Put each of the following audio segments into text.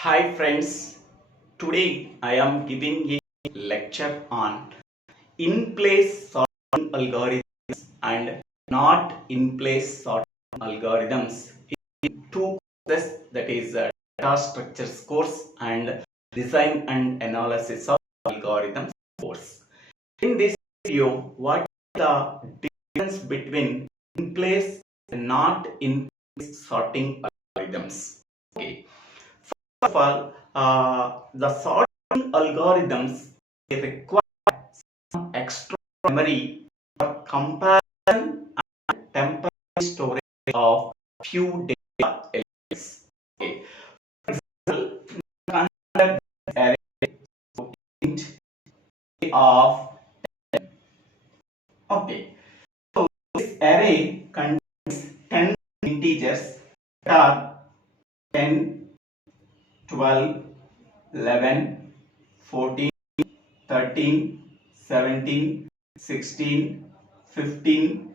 Hi friends, today I am giving a lecture on in-place sorting algorithms and not in-place sorting algorithms in two courses, that is data structures course and design and analysis of algorithms course. In this video, what is the difference between in-place and not in-place sorting algorithms? Okay. First of all, the sorting algorithms require some extra memory for comparison and temporary storage of few data elements. Okay. For example, consider this array int of okay. So this array contains 10 integers that are 10, 12, 11, 14, 13, 17, 16, 15,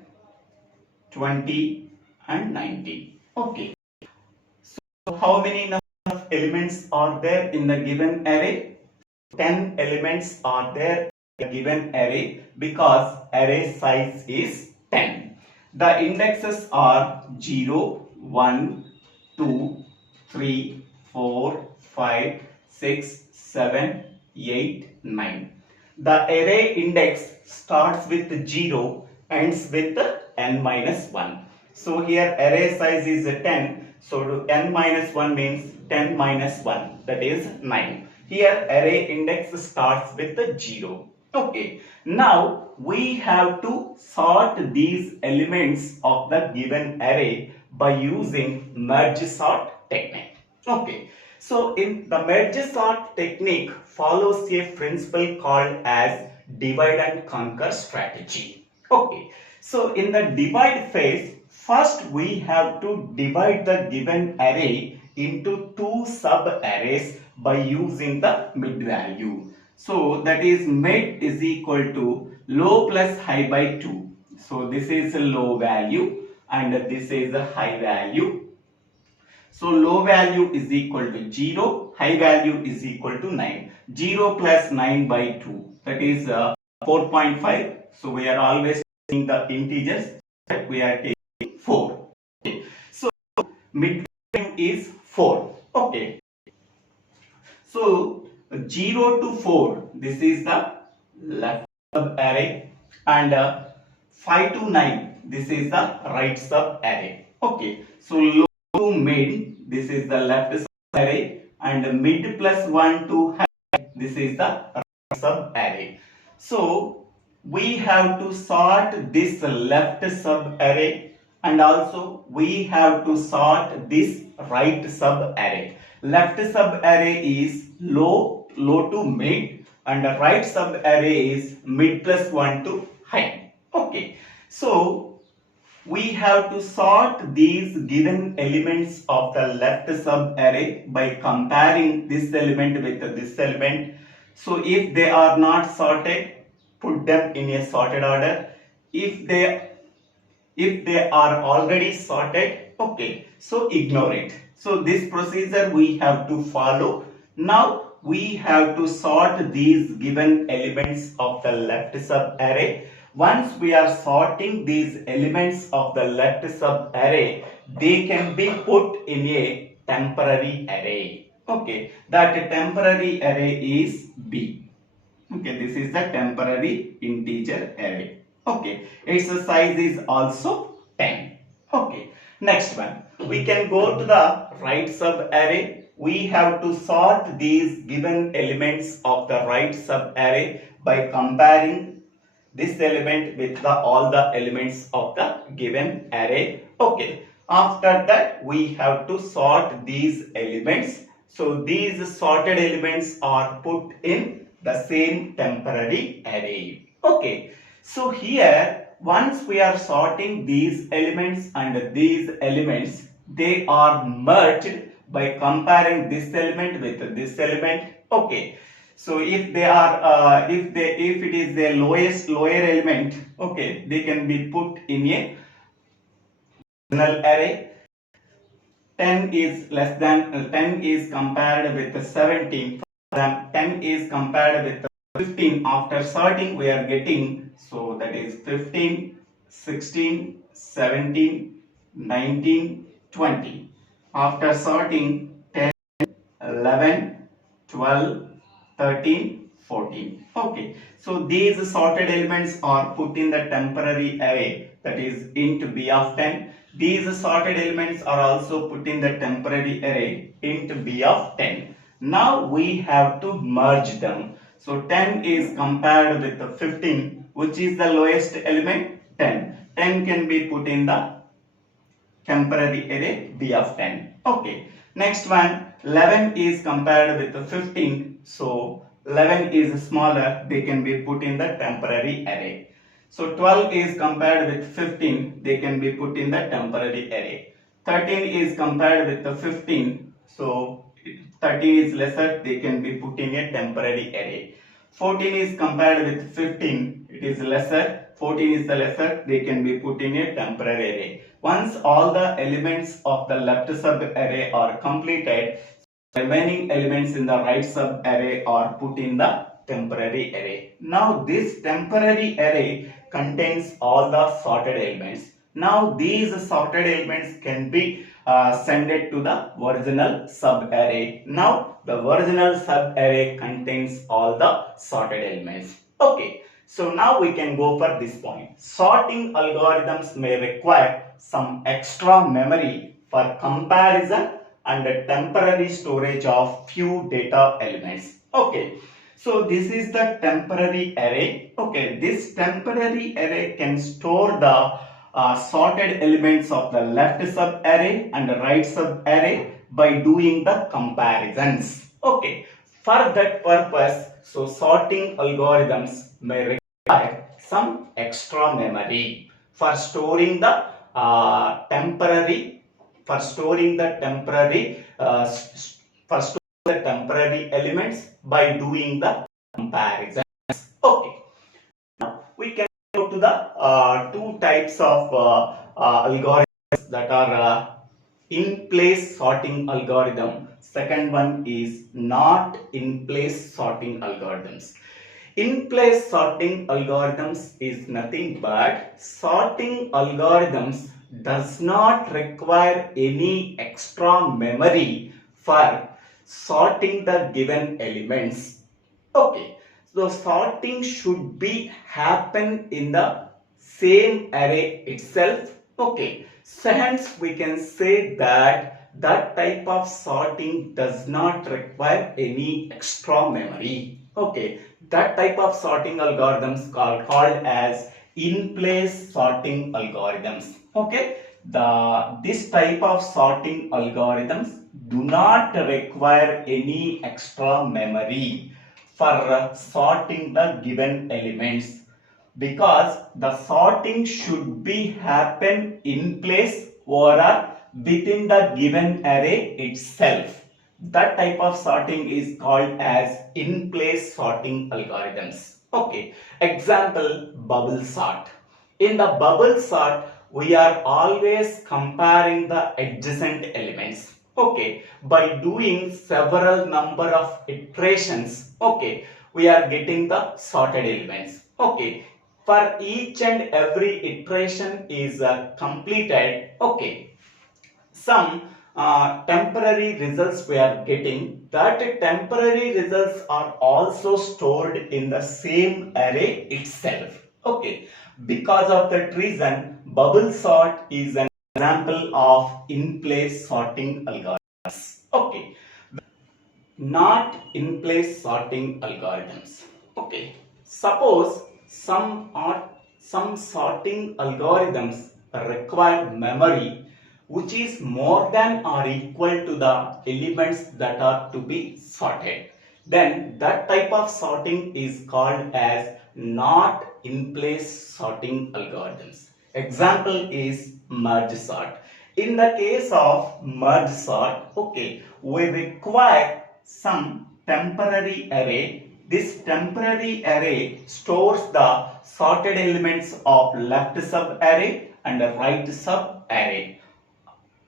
20 and 19. Okay. So how many number of elements are there in the given array? 10 elements are there in the given array because array size is 10. The indexes are 0, 1, 2, 3, 4, 5, 6, 7, 8, 9. The array index starts with 0, ends with n minus 1. So here array size is 10. So n minus 1 means 10 minus 1, that is 9. Here array index starts with 0. Okay. Now we have to sort these elements of the given array by using merge sort technique. Okay. So in the merge sort technique follows a principle called as divide and conquer strategy. Okay. So in the divide phase, first we have to divide the given array into two sub arrays by using the mid value. So that is mid is equal to low plus high by 2. So this is a low value and this is a high value. So low value is equal to 0, high value is equal to 9. 0 plus 9 by 2, that is 4.5. So we are always taking the integers, that we are taking 4. Okay. So mid value is 4. Okay. So 0 to 4, this is the left sub array, and 5 to 9, this is the right sub array. Okay. So low to mid, this is the left sub array, and mid plus 1 to high, this is the right sub array. So we have to sort this left sub array, and also we have to sort this right sub array. Left sub array is low to mid, and the right sub array is mid plus 1 to high. Okay. So we have to sort these given elements of the left sub array by comparing this element with this element. So if they are not sorted, put them in a sorted order. If they are already sorted, okay, so ignore it. So this procedure we have to follow. Now we have to sort these given elements of the left sub array. Once we are sorting these elements of the left sub array, they can be put in a temporary array. Okay, that temporary array is B. Okay, this is the temporary integer array. Okay, its size is also 10. Okay, next one. We can go to the right sub array. We have to sort these given elements of the right sub array by comparing this element with all the elements of the given array. Okay, after that we have to sort these elements. So these sorted elements are put in the same temporary array. Okay, so here once we are sorting these elements and these elements, they are merged by comparing this element with this element. Okay, so if they are if it is the lower element, okay, they can be put in a null array. 10 is less than 10 is compared with 17. For example, 10 is compared with 15. After sorting, we are getting, so that is 15, 16, 17, 19, 20. After sorting, 10, 11, 12, 13, 14. Okay, so these sorted elements are put in the temporary array, that is int b of 10. These sorted elements are also put in the temporary array int b of 10. Now we have to merge them. So 10 is compared with the 15, which is the lowest element, 10. 10 can be put in the temporary array b of 10. Okay. Next one, 11 is compared with the 15. So 11 is smaller, they can be put in the temporary array. So 12 is compared with 15, they can be put in the temporary array. 13 is compared with the 15, so 13 is lesser, they can be put in a temporary array. 14 is compared with 15, it is lesser, 14 is the lesser, they can be put in a temporary array. Once all the elements of the left sub array are completed, remaining elements in the right sub array are put in the temporary array. Now this temporary array contains all the sorted elements. Now these sorted elements can be sent to the original sub array. Now the original sub array contains all the sorted elements. Okay. So now we can go for this point. Sorting algorithms may require some extra memory for comparison and temporary storage of few data elements. Okay. So this is the temporary array. Okay. This temporary array can store the sorted elements of the left sub array and the right sub array by doing the comparisons. Okay. For that purpose, so sorting algorithms may require some extra memory for storing the temporary elements by doing the comparisons. Okay. Now we can go to the two types of algorithms that are in place sorting algorithm. Second one is not in place sorting algorithms. In place sorting algorithms is nothing but sorting algorithms does not require any extra memory for sorting the given elements. Okay, so sorting should be happen in the same array itself. Okay, so hence we can say that that type of sorting does not require any extra memory. Okay, that type of sorting algorithms called as in place sorting algorithms. Okay, this type of sorting algorithms do not require any extra memory for sorting the given elements, because the sorting should be happen in place or within the given array itself. That type of sorting is called as in place sorting algorithms. Okay, example, bubble sort. In the bubble sort, we are always comparing the adjacent elements. Okay, by doing several number of iterations, okay, we are getting the sorted elements. Okay, for each and every iteration is completed, okay, some temporary results we are getting. That temporary results are also stored in the same array itself. Okay, because of that reason, bubble sort is an example of in place sorting algorithms. Okay, not in place sorting algorithms. Okay, suppose some sorting algorithms require memory which is more than or equal to the elements that are to be sorted. Then that type of sorting is called as not in place sorting algorithms. Example is merge sort. In the case of merge sort, okay, we require some temporary array. This temporary array stores the sorted elements of left sub array and right sub array.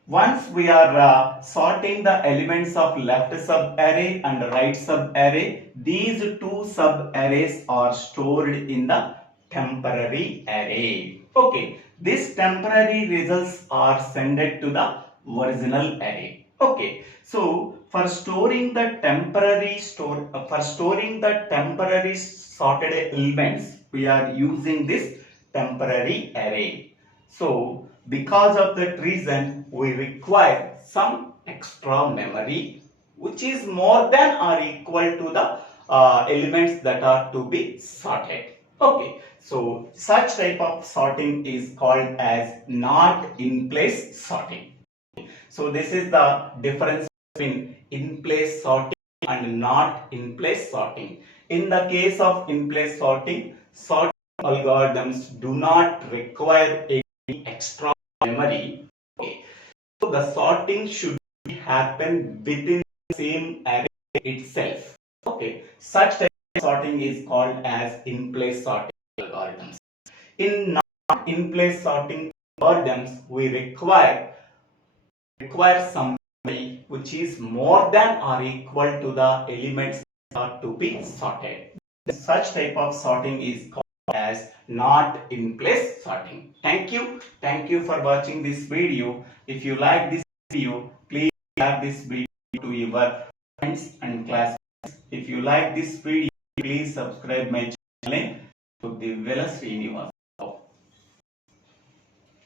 once we are sorting the elements of left sub-array and right sub-array, these two sub-arrays are stored in the temporary array. Okay, these temporary results are sent to the original array. Okay, so for storing the temporary sorted elements, we are using this temporary array. So because of that reason, we require some extra memory which is more than or equal to the elements that are to be sorted. Okay, so such type of sorting is called as not in place sorting. So this is the difference between in place sorting and not in place sorting. In the case of in place sorting, sorting algorithms do not require any extra memory. Okay. So the sorting should happen within the same array itself. Okay. Such type of sorting is called as in place sorting algorithms. In not in place sorting algorithms, we require some memory which is more than or equal to the elements that are to be sorted. Such type of sorting is called as not in place sorting. Thank you. Thank you for watching this video. If you like this video, please share this video to your friends and classmates. If you like this video, please subscribe my channel to Divyala Srinivas.